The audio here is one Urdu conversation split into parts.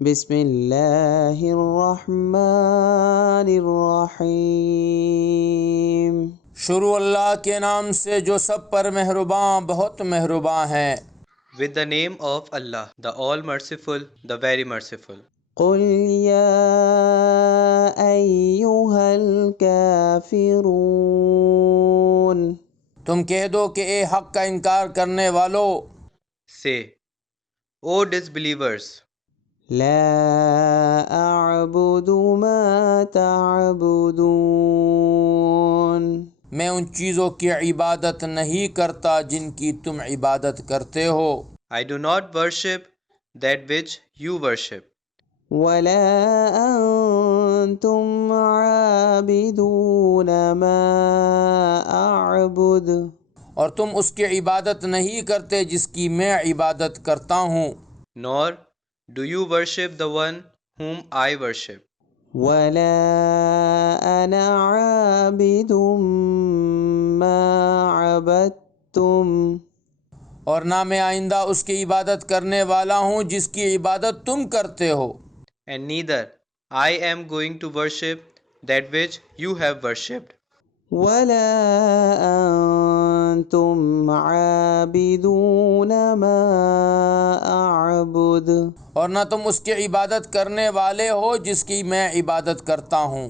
بسم اللہ الرحمن الرحیم۔ شروع اللہ کے نام سے جو سب پر مہرباں بہت مہرباں ہے۔ With the name of Allah, the All Merciful, the Very Merciful. قل یا ایہا الکافرون۔ تم کہہ دو کہ اے حق کا انکار کرنے والو، Say, O disbelievers, لا اعبد ما تعبدون۔ میں ان چیزوں کی عبادت نہیں کرتا جن کی تم عبادت کرتے ہو، I do not worship that which you worship, ولا انتم عابدون ما اعبد۔ اور تم اس کی عبادت نہیں کرتے جس کی میں عبادت کرتا ہوں، nor do you worship the one whom I worship, ولا انا عابد ما عبدتم۔ اور نہ میں آئندہ اس کی عبادت کرنے والا ہوں جس کی عبادت تم کرتے ہو، and neither I am going to worship that which you have worshipped, ولا انتم عابدون ما اعبد۔ اور نہ تم اس کی عبادت کرنے والے ہو جس کی میں عبادت کرتا ہوں،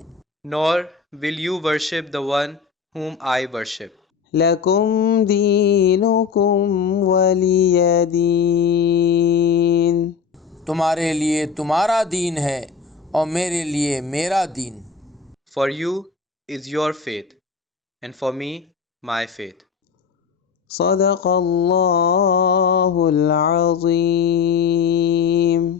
nor will you worship the one whom I worship. لکم دینکم ولی دین۔ تمہارے لیے تمہارا دین ہے اور میرے لیے میرا دین۔ For you is your faith, and for me my faith. صدق اللہ العظیم۔